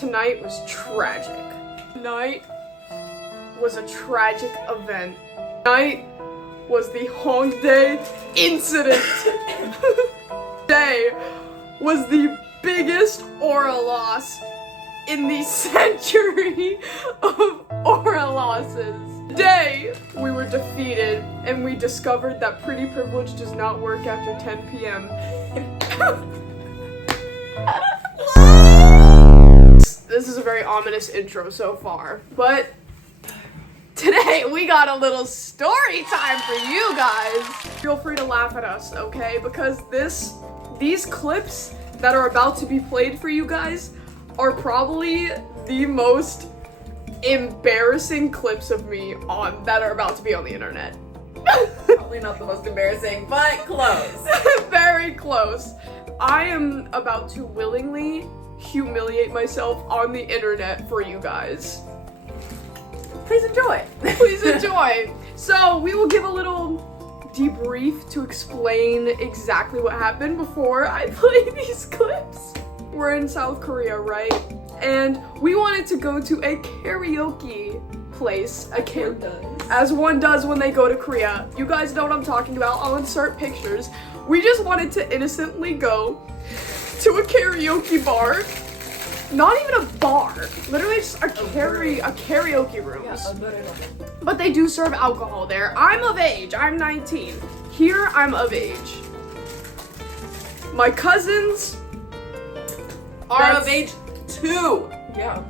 tonight was tragic. Tonight was a tragic event. Tonight was the Hongdae incident. Today was the biggest aura loss in the century of aura losses. Today, we were defeated and we discovered that pretty privilege does not work after 10 p.m. This is a very ominous intro so far, but today we got a little story time for you guys. Feel free to laugh at us, okay? Because these clips that are about to be played for you guys are probably the most embarrassing clips of me that are about to be on the internet. Probably not the most embarrassing, but close. Very close. I am about to willingly humiliate myself on the internet for you guys. Please enjoy. Please enjoy. So we will give a little debrief to explain exactly what happened before I play these clips. We're in South Korea, right? And we wanted to go to a karaoke place, as one does when they go to Korea. You guys know what I'm talking about. I'll insert pictures. We just wanted to innocently go to a karaoke bar. Not even a bar, literally just a karaoke room. But they do serve alcohol there. I'm of age, I'm 19. Here, I'm of age. My cousins are of age too. Yeah.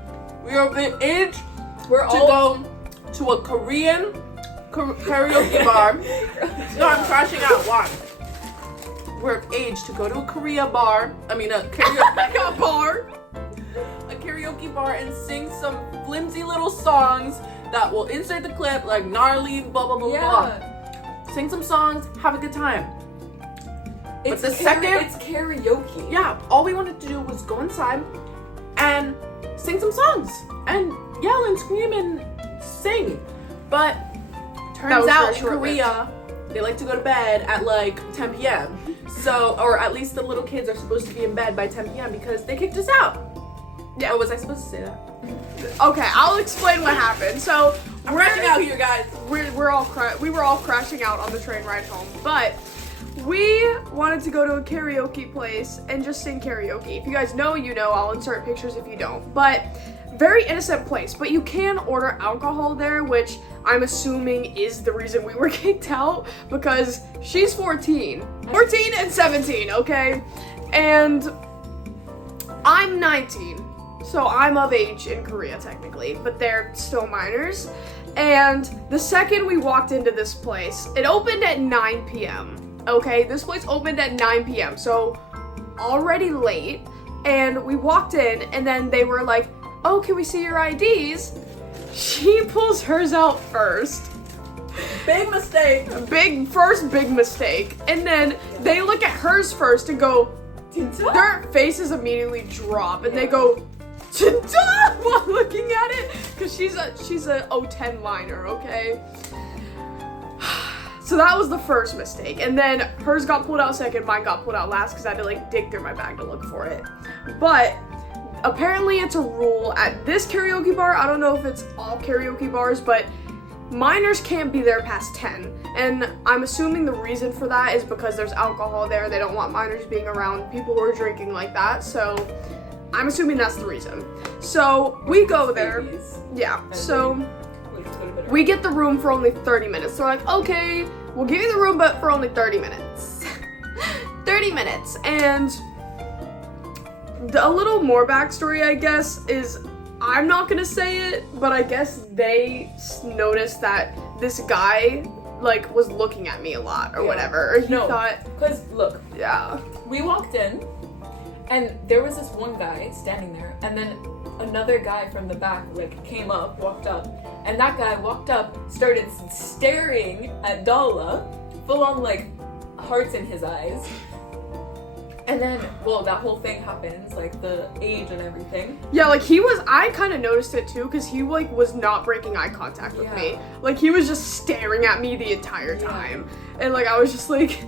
We are of age to go to a Korean karaoke bar. No, I'm crashing out. Why? We're of age to go to a karaoke bar and sing some flimsy little songs that will insert the clip, like gnarly, blah blah blah blah. Sing some songs, have a good time. It's karaoke. Yeah, all we wanted to do was go inside and sing some songs and yell and scream and sing. But turns out in Korea, they like to go to bed at like 10 p.m. So, or at least the little kids are supposed to be in bed by 10 p.m. because they kicked us out. Yeah, was I supposed to say that? Okay, I'll explain what happened. So, I'm crashing out here, guys. We were all crashing out on the train ride home, but we wanted to go to a karaoke place and just sing karaoke. If you guys know, you know. I'll insert pictures if you don't. But very innocent place. But you can order alcohol there, which I'm assuming is the reason we were kicked out, because she's 14 and 17, okay? And I'm 19. So I'm of age in Korea technically, but they're still minors. And the second we walked into this place, it opened at 9 p.m. Okay, this place opened at 9 p.m. So already late. And we walked in and then they were like, "Oh, can we see your IDs?" She pulls hers out first. Big mistake. Big mistake. And then they look at hers first and go, their faces immediately drop and they go, while looking at it, because she's a 010 liner, okay? So that was the first mistake, and then hers got pulled out second, mine got pulled out last because I had to like dig through my bag to look for it. But apparently it's a rule at this karaoke bar. I don't know if it's all karaoke bars, but minors can't be there past 10, and I'm assuming the reason for that is because there's alcohol there. They don't want minors being around people who are drinking like that, so I'm assuming that's the reason. So we go there. Yeah. So we get the room for only 30 minutes. So we're like, okay, we'll give you the room, but for only 30 minutes. 30 minutes. And a little more backstory, I guess, is I'm not gonna say it, but I guess they noticed that this guy like was looking at me a lot or whatever. Or he thought, because look, yeah, we walked in. And there was this one guy standing there, and then another guy from the back, like, came up, walked up, and that guy walked up, started staring at Dala, full on, like, hearts in his eyes. And then, well, that whole thing happens, like, the age and everything. Yeah, like, I kind of noticed it, too, because he, like, was not breaking eye contact with me. Like, he was just staring at me the entire time. And, like, I was just like,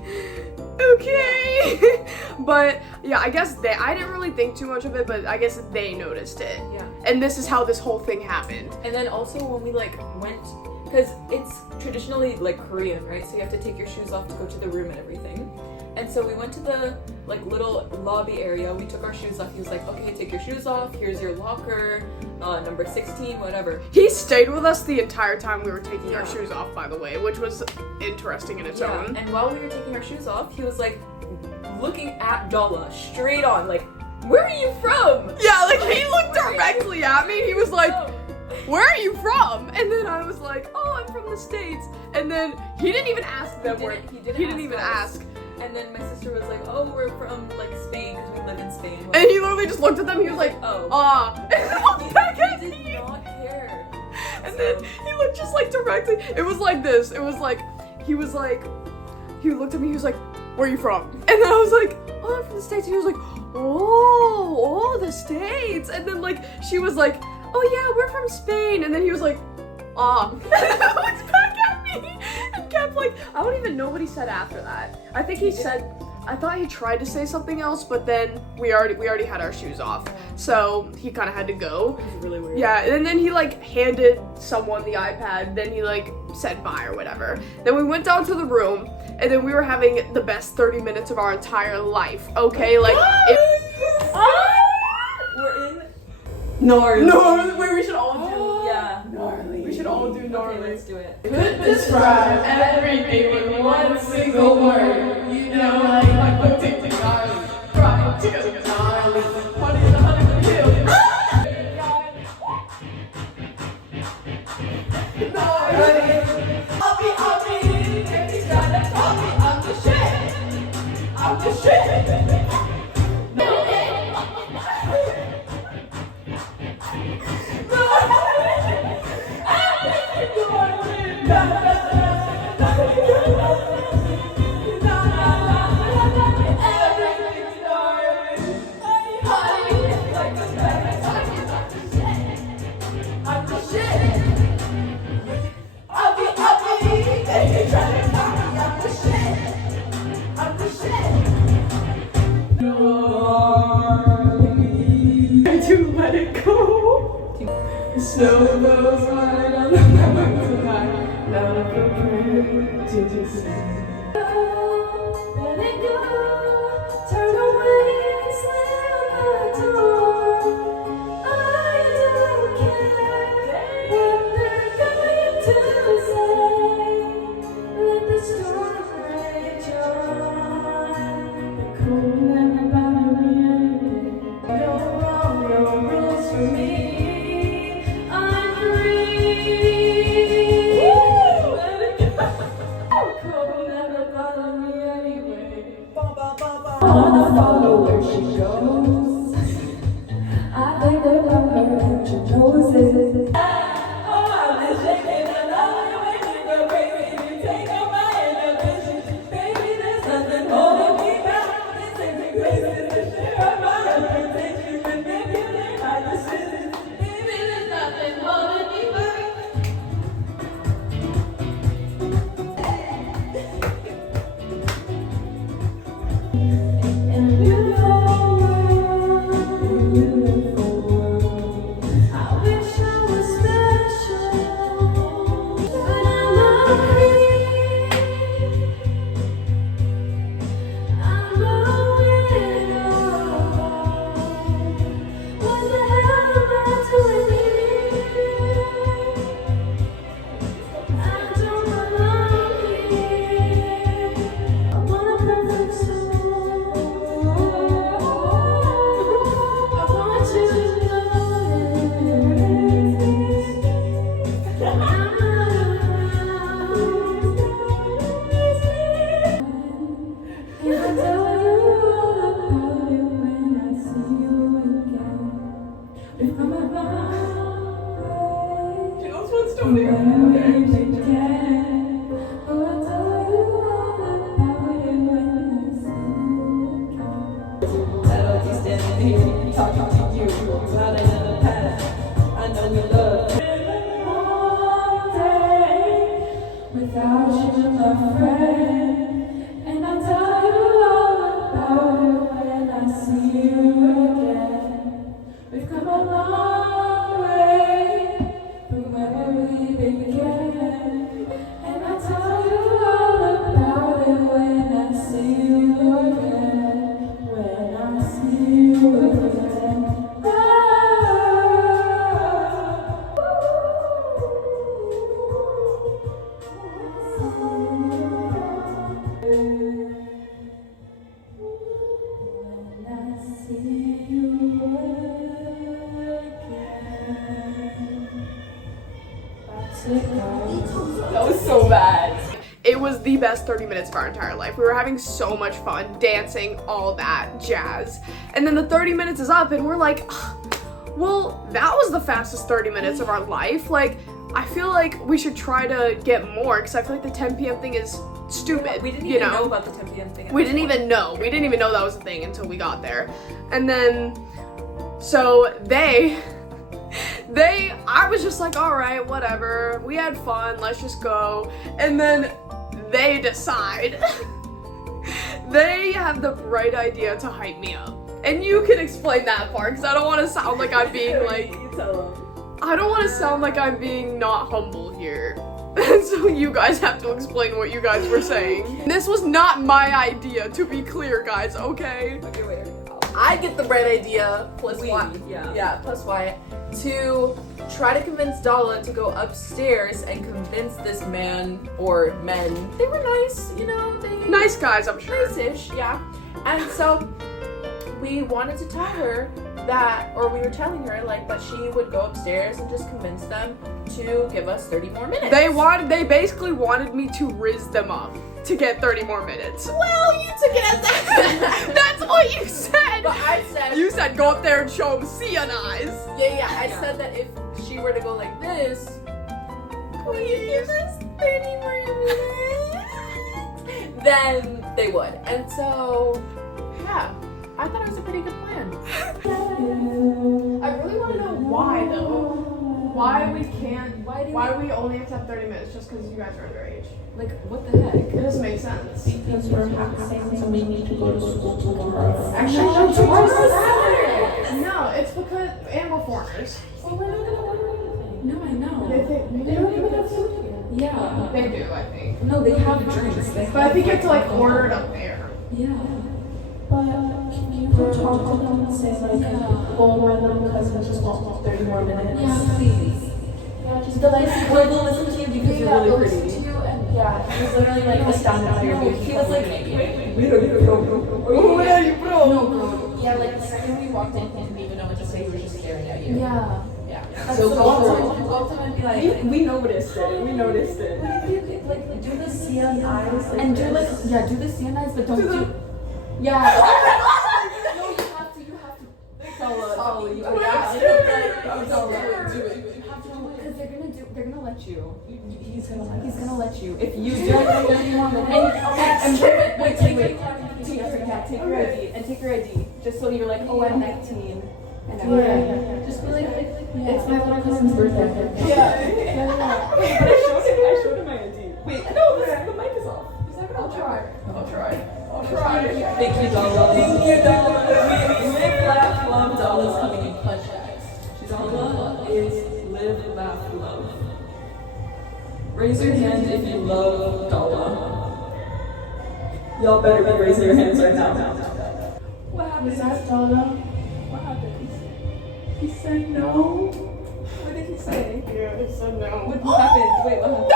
okay. But yeah, I guess I didn't really think too much of it, but I guess they noticed it. Yeah. And this is how this whole thing happened. And then also when we like went, because it's traditionally like Korean, right? So you have to take your shoes off to go to the room and everything. And so we went to the like little lobby area. We took our shoes off. He was like, okay, take your shoes off. Here's your locker, number 16, whatever. He stayed with us the entire time we were taking our Yeah. shoes off, by the way, which was interesting in its own. And while we were taking our shoes off, he was like looking at Dalla straight on, like, where are you from? Yeah, like he looked Where are you directly at me. He was like, from? where are you from? And then I was like, oh, I'm from the States. And then he didn't even ask them where. He didn't even ask. And then my sister was like, oh, we're from like Spain because we live in Spain. And he literally just looked at them. He was like, oh. ah. And then looked back at He did me. not care. And then he looked just like directly. It was like this. It was like, he looked at me. He was like, where are you from? And then I was like, oh, I'm from the States. And he was like, oh, the States. And then like, she was like, oh yeah, we're from Spain. And then he was like, ah. And then looked back at me and kept like, I don't even know what he said after that. I think he said, I thought he tried to say something else, but then we already had our shoes off. So he kind of had to go. It was really weird. Yeah, and then he like handed someone the iPad, then he like said bye or whatever. Then we went down to the room, and then we were having the best 30 minutes of our entire life, okay? Like, we're in North. No, wait, we should all do, Yeah. gnarly. We should all do gnarly. Okay, let's do it. Could describe everything with one single word. You know, like putting the gnarly, fried chicken gnarly, honey the Hollywood Hills. Gnarly. I'll be, if he's trying to call me, I'm the shit. I'm the shit. To let it go. Snow blows wide on the mountain tonight. Not a footprint to see. Let it go. Turn away and slam the door. I don't care what they're going to say. Let the storm rage on. The cold never bothered me anyway. No wrong, no rules for me. I'm free. Let it go. Cold never bothered me anyway. I wanna follow where she goes. I think about her and she knows it. Oh, I've been shaking and loving when you go crazy. You take on my inhibitions. Baby, there's nothing holding me back. This ain't crazy to share my reputation. Manipulate my decisions. Baby, there's nothing holding me back. In a beautiful world, beautiful world, I wish I was special, but I'm not free. I'm a widow. What the hell am I doing here? I don't belong here. I want a perfect soul. I want you to know that I'm not around. And I'll tell you all about it when I see you again. If I'm around, Those ones don't oh, I'll tell you all about it when I see you again. I'll be standing here talking to you about another path. I know we love all day without you, my friend. And I'll tell you was the best 30 minutes of our entire life. We were having so much fun, dancing, all that jazz. And then the 30 minutes is up and we're like, well, that was the fastest 30 minutes of our life. Like, I feel like we should try to get more because I feel like the 10 p.m. thing is stupid. We didn't even know about the 10 p.m. thing. We didn't even know. We didn't even know that was a thing until we got there. And then, so I was just like, all right, whatever. We had fun. Let's just go. And then they decide. They have the bright idea to hype me up. And you can explain that part because I don't want to sound like I'm being like, I don't want to sound like I'm being not humble here. So you guys have to explain what you guys were saying. This was not my idea, to be clear, guys, okay? Okay, wait. I get the bright idea, plus We, Wyatt. yeah. Yeah, plus Wyatt, to try to convince Dala to go upstairs and convince this man or men. They were nice, you know. Nice guys, I'm sure. Nice-ish, yeah. And so we wanted to tell her that, or we were telling her like that she would go upstairs and just convince them to give us 30 more minutes. They basically wanted me to riz them up to get 30 more minutes. Well, you took it as that. That's what you said. But I said, You said go up there and show them Sia eyes. yeah. I said that if she were to go like this, will you give us 30 more minutes? Then they would. And so, yeah, I thought it was a pretty good plan. I really want to know why though. Why we only accept 30 minutes just because you guys are underage. Like, what the heck? It doesn't make sense. Because we're having so we need to go to school tomorrow. Actually, no, tomorrow's Saturday. No, it's because animal foreigners. Well, we're not gonna order anything. No, I know. They don't even have food here. Yeah. They do, I think. No, they have drinks. But I think you have to like order it up there. Yeah. But can you go talk to them and say like, well, my little cousin just wants 30 more minutes? Yeah, please. Yeah, just We'll listen to you because you're really pretty. Yeah, he was literally like astounded by your beauty. He was like, Yeah, like the second we walked in, he didn't even know what to say. He was just staring at you. yeah. Yeah. So go up to him and be like, We noticed it. We noticed it. what do you think? Like, do the CN eyes. Like, And do like, this. yeah, do the CNIs, but don't do. Yeah. No, you have to. Tell you. Because they're gonna let you. He's He's gonna let you. If you do like 30 more minutes. And wait. Take your ID. And take your ID. Just so you're like, oh, I'm 19. And Yeah. Just be like, It's my little cousin's birthday. I showed him my ID. Wait, no, the mic is off. I'll try. Thank you, Dala. We live, laugh, love. Dala's coming in clutch bags. Dala is live, laugh, love. Raise your hand if you love Dala. Y'all better be raising your hands right now. What happened? Is that Donna? What happened? He said no. What did he say? Yeah, they said no. What happened? Wait, what happened?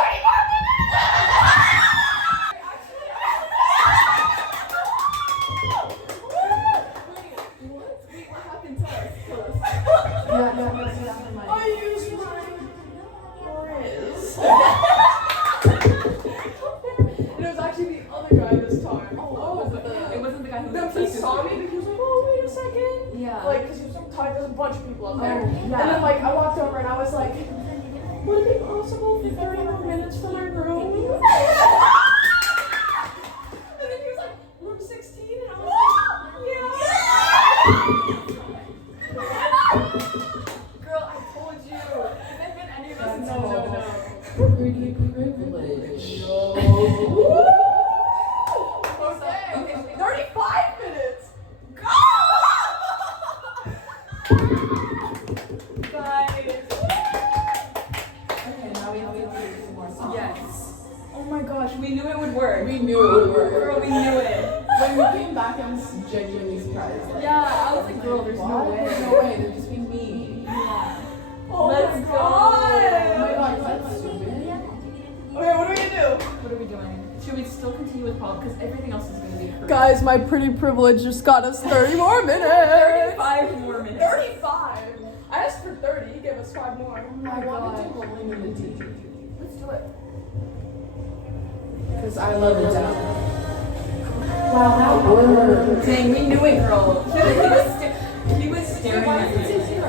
I used my Riz. And it was actually the other guy this time. It wasn't the guy who No, he saw me, but he was like, oh, wait a second. Yeah. Like, because he was so tired, there's a bunch of people up there. Oh, yeah. And then, like, I walked over and I was like, would it be possible for 30 more minutes for my room? And then he was like, room 16? And I was like, yeah. Girl, I told you. If it had been any of us, no. Pretty privilege. Okay, 35 minutes. Okay, now we have to do 2 more songs. Yes. Oh my gosh, we knew it would work. We knew it would work. Girl, we knew it. When we came back, I was genuinely surprised. Like, Yeah, I was like, girl, there's no way. There's no way. They're just being mean. Oh Let's my go. God. Oh my god, that's stupid. Okay, what are we gonna do? What are we doing? Should we still continue with Paul? Because everything else is going to be crazy. Guys, my pretty privilege just got us 30 more minutes. 35 more minutes. 35? I asked for 30, you gave us 5 more. I wanted to go in the deep. Let's do it. Because I love it down. Wow, that worked. Dang, we knew it, girl. He was staring Why at does it say me. 0?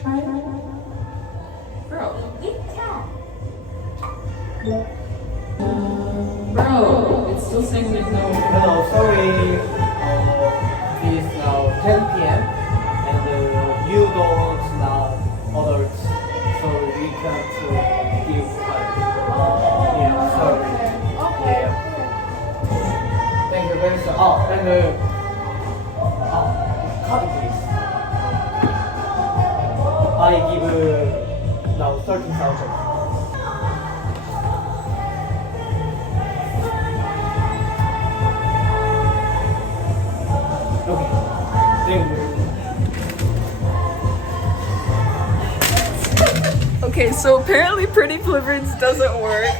Try it. Bro. Bro, it's still saying there's no. Hello, sorry. It's now 10 p.m. and you don't now adults, so we can't give time. Yeah, sorry. Okay. Thank you very much. Oh, and copy please. I give now 13,000. Okay. Thank you. Okay, so apparently Pretty Deliverance doesn't work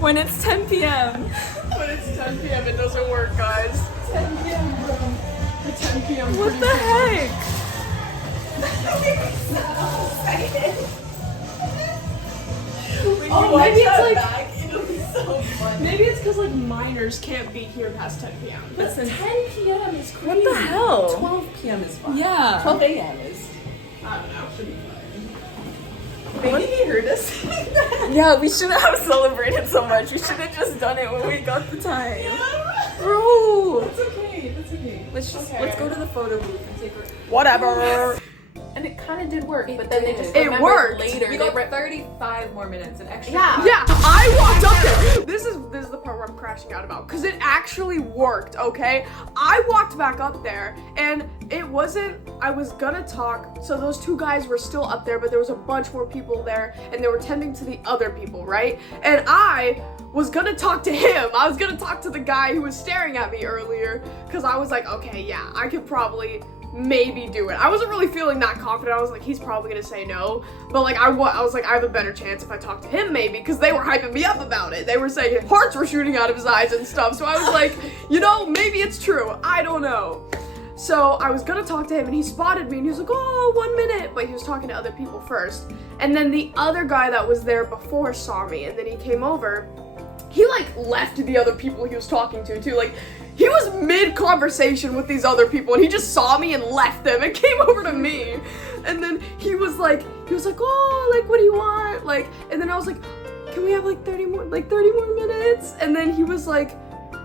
when it's 10 p.m. When it's 10 p.m. it doesn't work, guys. 10 p.m. bro. The 10 p.m. What the heck? Oh, maybe it's like It'll be so fun. maybe it's because like minors can't be here past 10 p.m. But 10 p.m. is crazy. What the hell? 12 p.m. is fine. Yeah. 12 a.m. is. I don't know. Should be fine. Maybe he heard us. Yeah, we shouldn't have celebrated so much. We should have just done it when we got the time. Bro! That's okay. That's okay. Let's Okay. let's go to the photo booth and take a Whatever. And it kind of did work, but then they just It remembered worked. later. We They got were 35 more minutes, an extra. Yeah. Yeah, I walked up there. This is the part where I'm crashing out about because it actually worked. Okay, I walked back up there and it wasn't. I was gonna talk. So those two guys were still up there, but there was a bunch more people there, and they were tending to the other people, right? And I was gonna talk to him. I was gonna talk to the guy who was staring at me earlier because I was like, okay, yeah, I could probably maybe do it. I wasn't really feeling that confident. I was like, he's probably gonna say no, but like I was like, I have a better chance if I talk to him maybe, because they were hyping me up about it. They were saying hearts were shooting out of his eyes and stuff. So I was like, you know, maybe it's true. I don't know. So I was gonna talk to him and he spotted me and he was like, oh, 1 minute, but he was talking to other people first. And then the other guy that was there before saw me and then he came over. He like left the other people he was talking to too. Like he was mid-conversation with these other people and he just saw me and left them and came over to me. And then he was like, oh, like, what do you want? Like, and then I was like, can we have like 30 more minutes? And then he was like,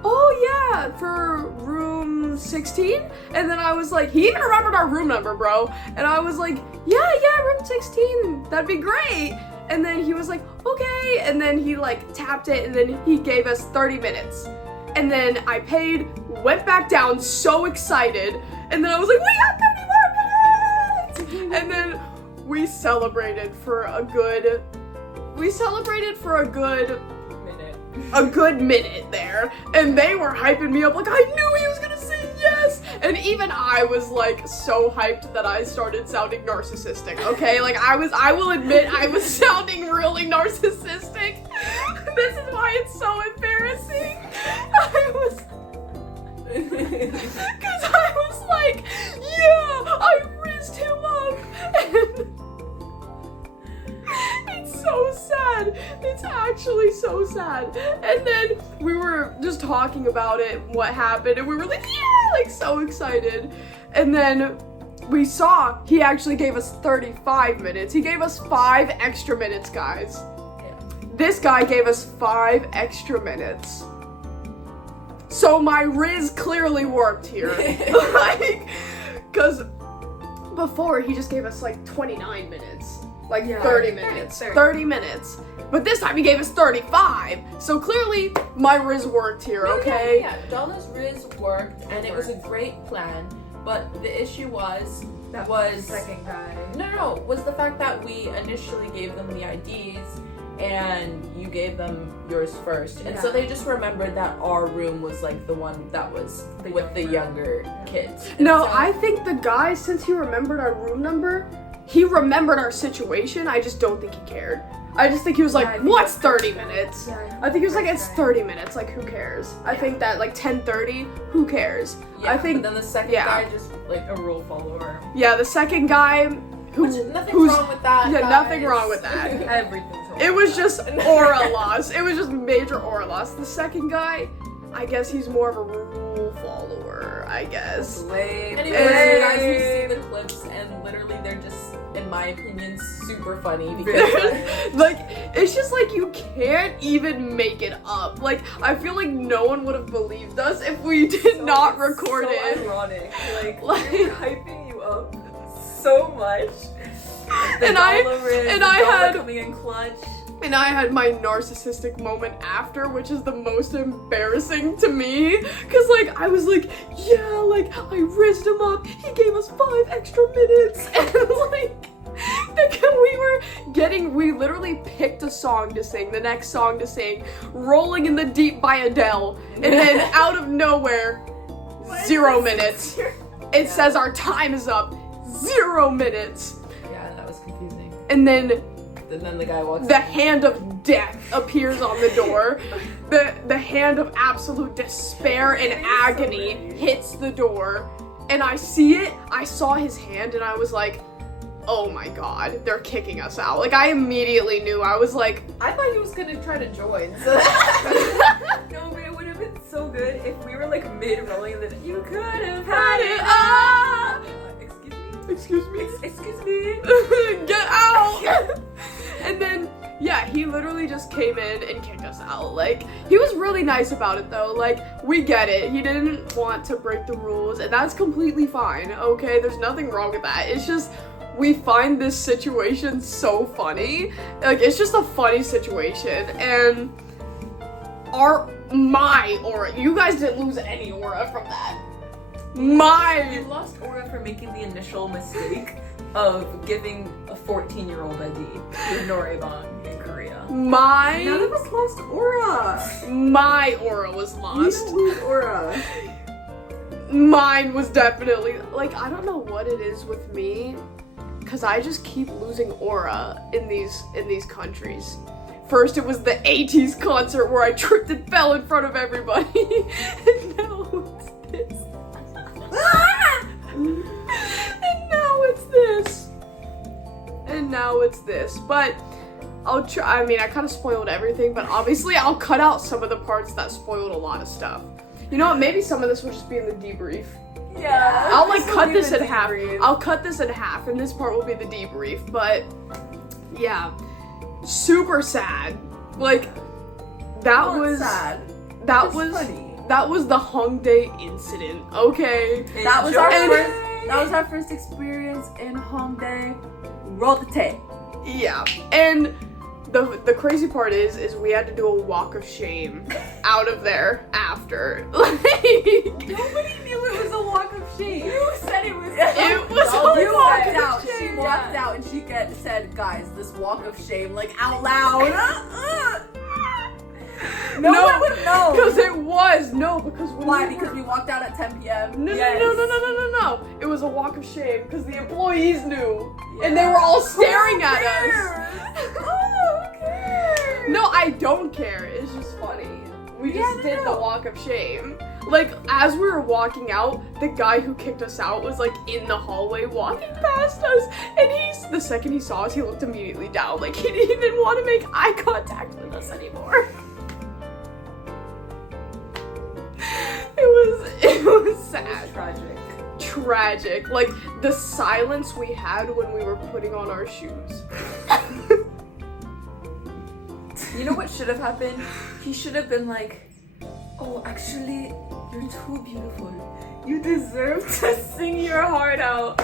oh yeah, for room 16? And then I was like, he even remembered our room number, bro. And I was like, yeah, room 16, that'd be great. And then he was like, okay. And then he like tapped it and then he gave us 30 minutes. And then I paid, went back down, so excited. And then I was like, we got 30 more minutes! And then we celebrated for a good minute there. And they were hyping me up like, I knew he was gonna say yes! And even I was like so hyped that I started sounding narcissistic, okay? Like I will admit I was sounding really narcissistic. This is why it's so embarrassing. Because I was like, yeah, I rizzed him up. And it's so sad. It's actually so sad. And then we were just talking about it, what happened, and we were like, yeah, like so excited. And then we saw he actually gave us 35 minutes. He gave us 5 extra minutes, guys. This guy gave us 5 extra minutes. So my Riz clearly worked here. Like, because before he just gave us like 29 minutes. Like 30 minutes. 30 minutes. But this time he gave us 35. So clearly my Riz worked here, okay? Yeah, Dolla's Riz worked and it was a great plan. But the issue was second guy. No, was the fact that we initially gave them the IDs and you gave them yours first. And so they just remembered that our room was like the one that was with the younger kids. And No, so- I think the guy, since he remembered our room number, he remembered our situation. I just don't think he cared. I just think he was I like, think what's that's 30 minutes? I think he was like, it's 30 minutes, like who cares? I think that like 10:30, who cares? Yeah, I think, but then the second yeah. guy just like a rule follower. yeah, the second guy, Nothing's wrong with that. Yeah, guys. nothing wrong with that. Everything's wrong. It was just aura loss. It was just major aura loss. The second guy, I guess he's more of a rule follower, I guess. Lame. Anyways, You guys who see the clips and literally they're just, in my opinion, super funny because Like, it's just like you can't even make it up. Like, I feel like no one would have believed us if we did not record so it. ironic. Like Like- we're hyping you up so much. And I had- coming in clutch. And I had my narcissistic moment after, which is the most embarrassing to me. Cause like, I was like, yeah, like, I rizzed him up. He gave us 5 extra minutes. And like, we literally picked a song to sing, the next song to sing, Rolling in the Deep by Adele. And then out of nowhere, 0 minutes. It says our time is up. 0 minutes. Yeah, that was confusing. And then And then the guy walks the hand of death appears on the door. The hand of absolute despair and agony hits the door. And I see it. I saw his hand and I was like, oh my god, they're kicking us out. Like, I immediately knew. I was like, I thought he was gonna try to join. So No, but it would have been so good if we were like mid-rolling and then you could have had had it. it. Ah! Excuse me? Excuse me. Excuse me? Get out! And then, yeah, he literally just came in and kicked us out. Like, he was really nice about it though. Like, we get it. He didn't want to break the rules, and that's completely fine, okay? There's nothing wrong with that. It's just, we find this situation so funny. Like, it's just a funny situation, and my aura, you guys didn't lose any aura from that. We My, lost aura for making the initial mistake of giving a 14-year-old ID to Noraebang in Korea. my, none of us lost aura. my aura was We lost. don't lose aura. Mine was definitely, like, I don't know what it is with me, because I just keep losing aura in these countries. First it was the 80s concert where I tripped and fell in front of everybody, and now it's this. And now it's this. And now it's this. But I'll try, I mean, I kind of spoiled everything, but obviously I'll cut out some of the parts that spoiled a lot of stuff. You know what, maybe some of this will just be in the debrief. Yeah. I'll like cut this in half. I'll cut this in half, and this part will be the debrief. But yeah, super sad. Like that was sad. that It's was funny. that was the Hongdae incident. Okay. That was our And- first. That was our first experience in Hongdae. Roll the tape. Yeah, and the crazy part is we had to do a walk of shame out of there after. Like, Nobody knew it was a walk of shame. You said it was. It was You a walked walk out. of She shame. walked out and she said, "Guys, this walk of shame, like out loud." No one would have known. because it was because when Why? we Because were- we walked out at 10 p.m. No, Yes. no. It was a walk of shame because the employees knew, and they were all staring at us. Oh, who cares? No, I don't care. It's just funny. We just did the walk of shame. Like, as we were walking out, the guy who kicked us out was like in the hallway walking past us, and the second he saw us, he looked immediately down. Like, he didn't even want to make eye contact with us anymore. It was sad. Tragic. Tragic. Like, the silence we had when we were putting on our shoes. You know what should have happened? He should have been like, oh, actually, you're too beautiful. You deserve to sing your heart out.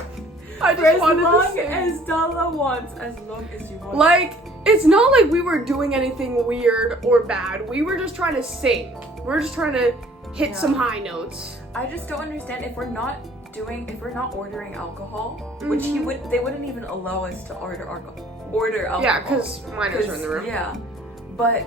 I For just as wanted to long sing. as Dala wants, as long as you want. Like, it's not like we were doing anything weird or bad. We were just trying to sing. We're just trying to hit some high notes. I just don't understand if we're not ordering alcohol, which they wouldn't even allow us to order alcohol. Yeah, because minors are in the room. Yeah, but